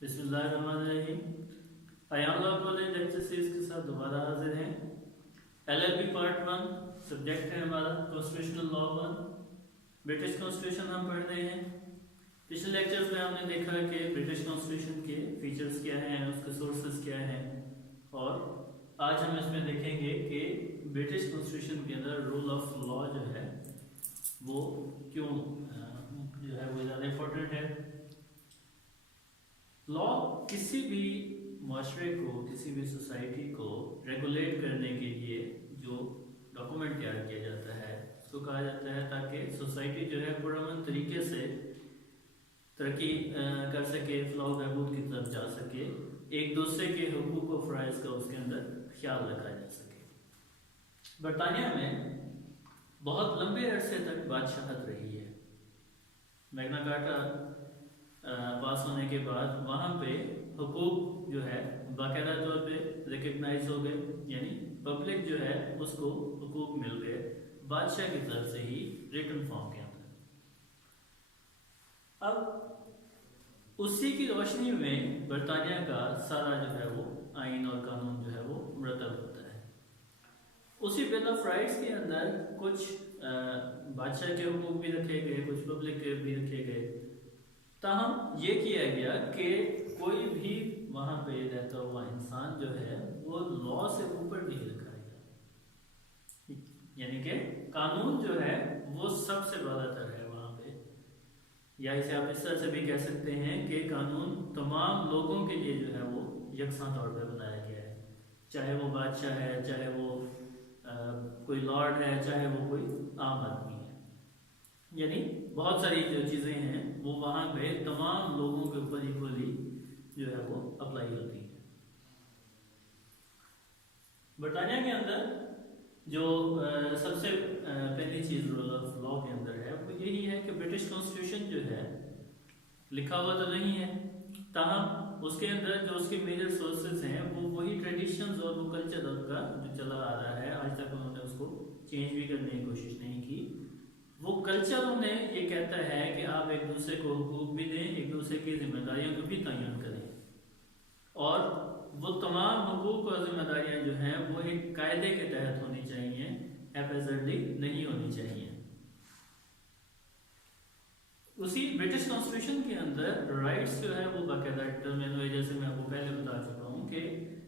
बिस्मिल्लाहिर्रहमानिर्रहीम। Ayan law college lecture series के साथ दोबारा हाजिर हैं। एलएलबी पार्ट 1 सब्जेक्ट है हमारा कॉन्स्टिट्यूशनल लॉ 1। ब्रिटिश कॉन्स्टिट्यूशन हम पढ़ रहे हैं। पिछले लेक्चर्स में हमने देखा कि ब्रिटिश कॉन्स्टिट्यूशन के फीचर्स क्या हैं, उसके सोर्सेज क्या हैं, और आज हम इसमें देखेंगे कि ब्रिटिश कॉन्स्टिट्यूशन के अंदर रूल ऑफ लॉ जो है वो क्यों जो है वो ज़्यादा इम्पोर्टेंट है। लॉ किसी भी माशरे को, किसी भी सोसाइटी को रेगुलेट करने के लिए जो डॉक्यूमेंट तैयार किया जाता है उसको कहा जाता है, ताकि सोसाइटी जो है पुरअमन तरीके से तरक्की कर सके, फलाह बहबूद की तरफ जा सके, एक दूसरे के हुकूक व फ़राइज़ का उसके अंदर ख्याल रखा जा सके। बरतानिया में बहुत लंबे अरसे तक बादशाहत रही है। मैग्ना कार्टा पास होने के बाद वहाँ पे हुकूक जो है बाकायदा तौर पे रिकग्नाइज हो गए, यानी पब्लिक जो है उसको हुकूक मिल गए बादशाह की तरफ से ही रिटन फॉर्म के अंदर। अब उसी की रोशनी में बरतानिया का सारा जो है वो आइन और कानून जो है वो मुरतब होता है। उसी बिल ऑफ राइट्स के अंदर कुछ बादशाह के हुकूक भी रखे गए, कुछ पब्लिक के भी रखे गए। ताहम ये किया गया कि कोई भी वहाँ पे रहता हुआ इंसान जो है वो लॉ से ऊपर नहीं रखा गया, यानी कि कानून जो है वो सबसे बालातर है वहाँ पे। या इसे आप इस तरह से भी कह सकते हैं कि कानून तमाम लोगों के लिए जो है वो यकसा तौर पर बनाया गया है, चाहे वो बादशाह है, चाहे वो कोई लॉर्ड है, चाहे वो कोई आम आदमी है। यानी बहुत सारी जो चीज़ें हैं वो वहाँ पे तमाम लोगों के ऊपर इक्वली जो है वो अप्लाई होती है। बरतानिया के अंदर जो सबसे पहली चीज़ रूल ऑफ लॉ के अंदर है वो यही है कि ब्रिटिश कॉन्स्टिट्यूशन जो है लिखा हुआ तो नहीं है, ताहम उसके अंदर जो उसके मेजर सोर्सेज हैं वो वही ट्रेडिशंस और वो कल्चर का जो चला आ रहा है, आज तक उन्होंने उसको चेंज भी करने की कोशिश नहीं की। वो कल्चर उन्हें ये कहता है कि आप एक दूसरे को हुकूक भी दें, एक दूसरे की जिम्मेदारियों को भी तयन करें, और वो तमाम हुकूक और जिम्मेदारियां जो हैं वो एक कायदे के तहत होनी चाहिए, हैफेजर्डली नहीं होनी चाहिए। उसी ब्रिटिश कॉन्स्टिट्यूशन के अंदर राइट्स जो है वो बाकायदा डिटरमिन हुए, जैसे मैं आपको पहले बता चुका हूँ कि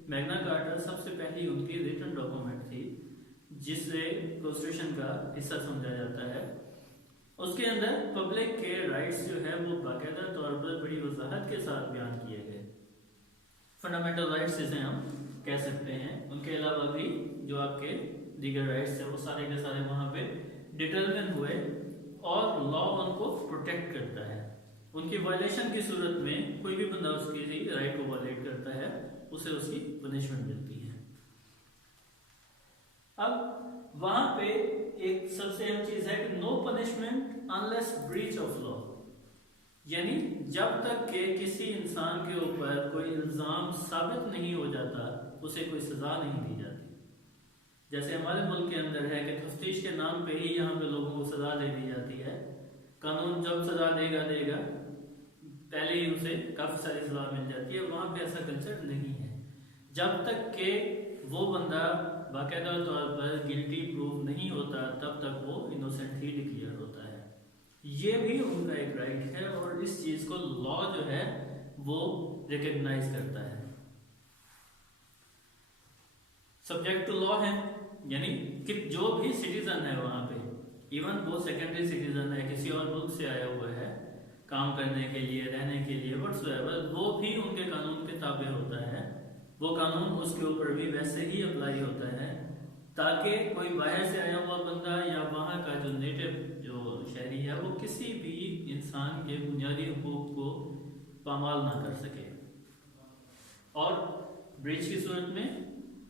मैग्ना कार्टा सबसे पहली उनकी रिटन डॉक्यूमेंट थी जिससे कॉन्स्टिट्यूशन का हिस्सा समझा जाता है। उसके अंदर पब्लिक के राइट्स जो है वो बाकायदा तौर पर बड़ी वजाहत के साथ बयान किए गए। फंडामेंटल राइट्स जिसे हम कह सकते हैं, उनके अलावा भी जो आपके दीगर राइट्स है वो सारे के सारे वहाँ पे डिटरमिन हुए, और लॉ उनको प्रोटेक्ट करता है। उनकी वायलेशन की सूरत में कोई भी बंदा उसकी राइट को वायलेट करता है उसे उसकी पनिशमेंट मिलती है। अब वहां पे एक सबसे अहम चीज है कि no punishment unless breach of law, यानी जब तक के किसी इंसान के ऊपर कोई इल्जाम साबित नहीं हो जाता उसे कोई सजा नहीं दी जाती। जैसे हमारे मुल्क के अंदर है कि तफ्तीश के नाम पे ही यहाँ पे लोगों को सजा दे दी जाती है। कानून जब सजा देगा पहले ही उसे काफी सारी सजा मिल जाती है। वहां पे ऐसा कल्चर नहीं है। जब तक के वो बंदा बाकायदा तौर पर गिल्टी प्रूव नहीं होता तब तक वो इनोसेंट ही डिक्लेयर होता है। ये भी उनका एक राइट है, और इस चीज को लॉ जो है वो रिकग्नाइज करता है। सब्जेक्ट टू लॉ है, यानी कि जो भी सिटीजन है वहां पे, इवन वो सेकेंडरी सिटीजन है, किसी और मुल्क से आया हुआ है काम करने के लिए, रहने के लिए, व्हाट्सएवर, वो भी उनके कानून के ताबे होता है। वो कानून उसके ऊपर भी वैसे ही अप्लाई होता है, ताकि कोई बाहर से आया हुआ बंदा या वहाँ का जो नेटिव जो शहरी है वो किसी भी इंसान के बुनियादी हुकूक को पामाल ना कर सके। और ब्रीच की सूरत में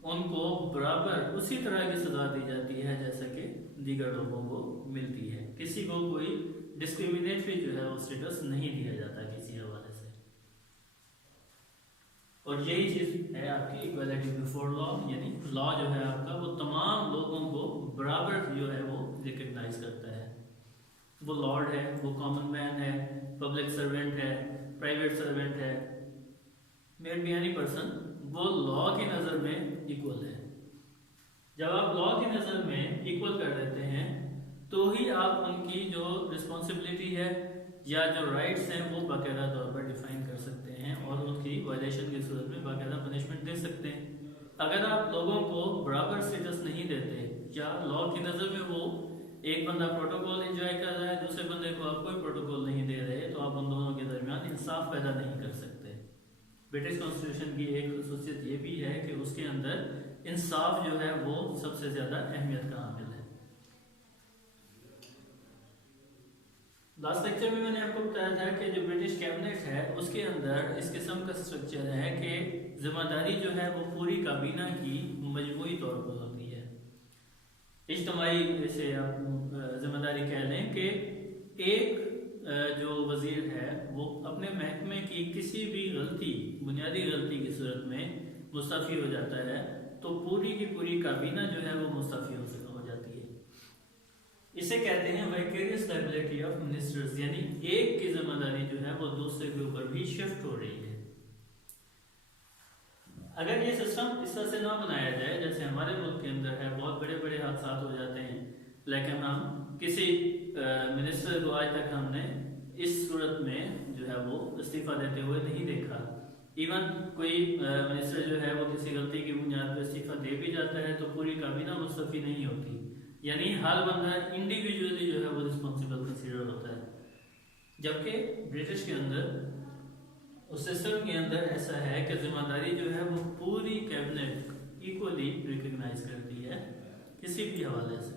उनको बराबर उसी तरह की सजा दी जाती है जैसा कि दीगर लोगों को मिलती है। किसी को कोई डिस्क्रिमिनेटरी जो है वो स्टेटस नहीं दिया जाता किसी हवाले से। और यही चीज है आपकी इक्वालिटी बिफोर लॉ, यानी लॉ जो है आपका वो तमाम लोगों को बराबर जो है वो रिकग्नाइज करता है। वो लॉर्ड है, वो कॉमन मैन है, पब्लिक सर्वेंट है, प्राइवेट सर्वेंट है, मेड बी एनी पर्सन, वो लॉ की नज़र में इक्वल है। जब आप लॉ की नज़र में इक्वल कर देते हैं तो ही आप उनकी जो रिस्पॉन्सिबिलिटी है या जो राइट्स हैं वो बाकायदा तौर पर डिफाइन कर सकते हैं और उनकी वायलेशन की सूरत में बाकायदा पनिशमेंट दे सकते हैं। अगर आप लोगों को बराबर स्टेटस नहीं देते या लॉ की नज़र में वो एक बंदा प्रोटोकॉल एंजॉय कर रहा है, दूसरे बंदे को आप कोई प्रोटोकॉल नहीं दे रहे, तो आप उन दोनों के दरमियान इंसाफ पैदा नहीं कर सकते। ब्रिटिश कॉन्स्टिट्यूशन की एक खसूसियत ये भी है कि उसके अंदर इंसाफ जो है वो सबसे ज़्यादा अहमियत का हामिल है। लास्ट लेक्चर में मैंने आपको बताया था कि जो ब्रिटिश कैबिनेट है उसके अंदर इस किस्म का स्ट्रक्चर है कि जिम्मेदारी जो है वो पूरी काबीना की मजमूई तौर पर होती है। इज्तिमाई जैसे आप जिम्मेदारी कह लें कि एक जो वजीर है वो अपने महकमे की किसी भी गलती, बुनियादी गलती की सूरत में मुस्तफ़ी हो जाता है तो पूरी की पूरी काबीना जो है वो मुस्तफ़ी हो जाती है। इसे कहते हैं वाइकेरियस लायबिलिटी ऑफ मिनिस्टर्स, यानी एक की जिम्मेदारी जो है वो दूसरे के ऊपर भी शिफ्ट हो रही है। अगर ये सिस्टम इस तरह से ना बनाया जाए, जैसे हमारे मुल्क के अंदर है, बहुत बड़े बड़े हादसा हो जाते हैं, लेकिन हम किसी मिनिस्टर को आज तक हमने इस सूरत में जो है वो इस्तीफा देते हुए नहीं देखा। इवन कोई मिनिस्टर जो है वो किसी गलती की बुनियाद पर इस्तीफा दे भी जाता है तो पूरी काबीना मुस्तफ़ी नहीं होती, यानी हर बंदा इंडिविजुअली जो है वो रिस्पॉन्सिबल कंसीडर होता है। जबकि ब्रिटिश के अंदर उस सिस्टम के अंदर ऐसा है कि जिम्मेदारी जो है वो पूरी कैबिनेट इक्वली रिकग्नाइज करती है किसी भी हवाले से।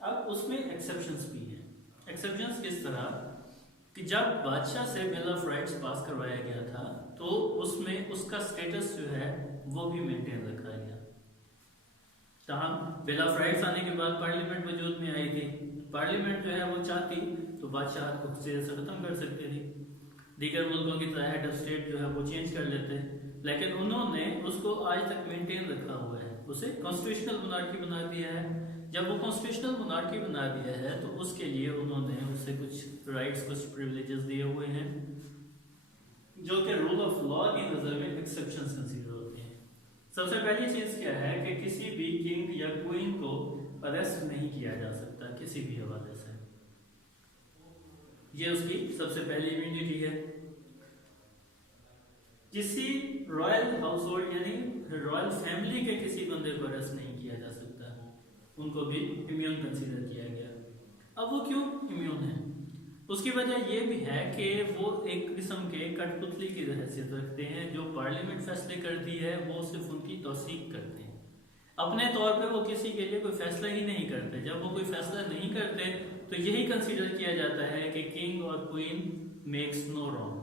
अब उसमें एक्सेप्शंस भी हैं। एक्सेप्शंस किस तरह कि जब बादशाह से बिल ऑफ राइट्स पास करवाया गया था तो उसमें उसका स्टेटस जो है वो भी मेंटेन रखा गया। तमाम बिल ऑफ राइट्स आने के बाद पार्लियामेंट वजूद में आई थी। पार्लियामेंट जो है वो चाहती तो बादशाह को से खत्म कर सकती थी, दीगर मुल्कों की तरह हेड ऑफ स्टेट जो है वो चेंज कर लेते हैं, लेकिन उन्होंने उसको आज तक मेंटेन रखा हुआ है, उसे कॉन्स्टिट्यूशनल मोनार्की बना दिया है। जब वो कॉन्स्टिट्यूशनल मोनार्की बना दिया है तो उसके लिए उन्होंने उससे कुछ राइट्स, कुछ प्रिविलेजेस दिए हुए हैं जो कि रूल ऑफ लॉ की नज़र में एक्सेप्शंस कंसीडर होते हैं। सबसे पहली चीज़ क्या है कि किसी भी किंग या क्वीन को अरेस्ट नहीं किया जा सकता किसी भी हवाले से, ये उसकी सबसे पहली इम्यूनिटी है। किसी रॉयल हाउस होल्ड यानी रॉयल फैमिली के किसी बंदे को अरेस्ट नहीं किया जा सकता, उनको भी इम्यून कंसीडर किया गया। अब वो क्यों इम्यून है? उसकी वजह यह भी है कि वो एक किस्म के कठपुतली की हैसियत रखते हैं। जो पार्लियामेंट फैसले करती है वो सिर्फ उनकी तौसीक करते हैं, अपने तौर पे वो किसी के लिए कोई फैसला ही नहीं करते। जब वो कोई फैसला नहीं करते तो यही कंसीडर किया जाता है कि किंग और क्वीन मेक्स नो रॉन्ग,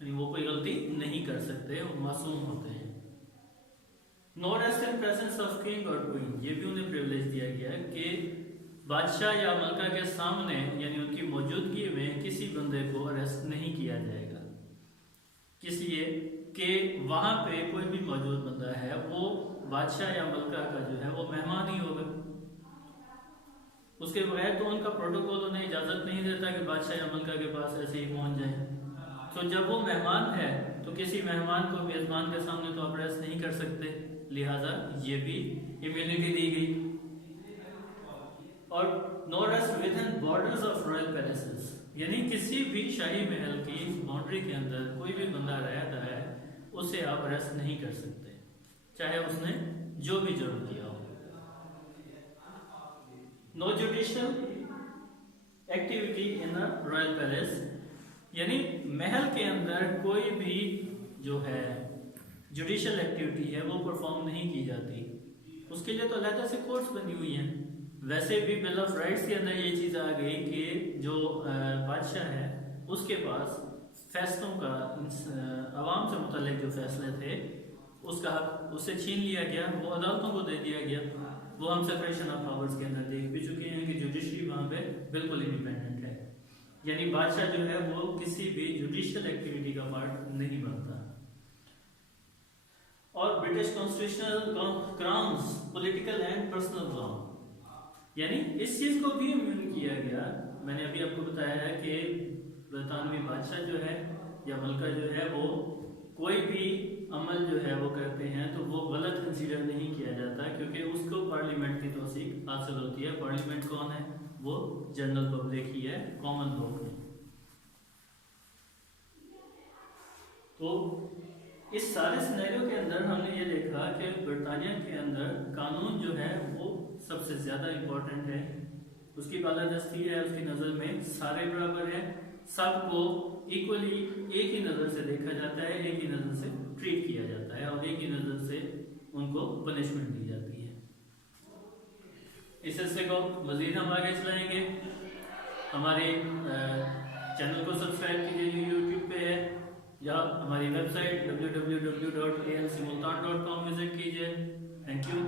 यानी वो कोई गलती नहीं कर सकते, वो मासूम होते हैं। No arrest in presence of king और क्वीन, ये भी उन्हें प्रिविलेज दिया गया है कि बादशाह या मलका के सामने यानी उनकी मौजूदगी में किसी बंदे को अरेस्ट नहीं किया जाएगा, इसलिए कि वहां पे कोई भी मौजूद बंदा है वो बादशाह या मलका का जो है वो मेहमान ही होगा। उसके बगैर तो उनका प्रोटोकॉल उन्हें इजाजत नहीं देता कि बादशाह या मलका के पास ऐसे ही पहुंच जाए। तो जब वो मेहमान है तो किसी मेहमान को मेजबान के सामने तो आप अरेस्ट नहीं कर सकते, लिहाजा ये भी इम्यूनिटी दी गई। और no arrest within borders of royal palaces, यानी किसी भी शाही महल की बाउंड्री के अंदर कोई भी बंदा रहता है उसे आप अरेस्ट नहीं कर सकते, चाहे उसने जो भी जुर्म किया हो। No judicial activity in a royal palace, यानी महल के अंदर कोई भी जो है जुडिशियल एक्टिविटी है वो परफॉर्म नहीं की जाती। उसके लिए तो अलग से कोर्ट्स बनी हुई हैं। वैसे भी बिल ऑफ राइट्स के अंदर ये चीज़ आ गई कि जो बादशाह है उसके पास फैसलों का, आवाम से मुतल्लिक जो फैसले थे उसका हक उससे छीन लिया गया, वो अदालतों को दे दिया गया। वो हम सेपरेशन ऑफ पावर्स के अंदर देख भी चुके हैं कि जुडिशरी वहाँ पे बिल्कुल इंडिपेंडेंट है, यानी बादशाह जो है वो किसी भी जुडिशियल एक्टिविटी का पार्ट नहीं बनता। और British constitutional crowns political and personal law, यानी इस चीज को भी इम्यून किया गया। मैंने अभी आपको बताया है कि बरतानवी बादशाह जो है या मुल्का जो है वो कोई भी अमल जो है वो करते हैं तो वो गलत कंसीडर नहीं किया जाता, क्योंकि उसको पार्लियामेंट की तौसीक हासिल होती है। पार्लियामेंट कौन है? वो जनरल पब्लिक ही है, कॉमन लोग हैं। तो इस सारे सिनेरियो के अंदर हमने ये देखा कि बरतानिया के अंदर कानून जो है वो सबसे ज़्यादा इम्पोर्टेंट है, उसकी बालादस्ती है, उसकी नज़र में सारे बराबर है, सबको इक्वली एक ही नज़र से देखा जाता है, एक ही नज़र से ट्रीट किया जाता है और एक ही नज़र से उनको पनिशमेंट दी जाती है। इस हिस्से को मज़ीद हम आगे चलाएंगे। हमारे चैनल को सब्सक्राइब कीजिए जो यूट्यूब पे है, या हमारी वेबसाइट www.alcmultan.com विजिट कीजिए। Thank you.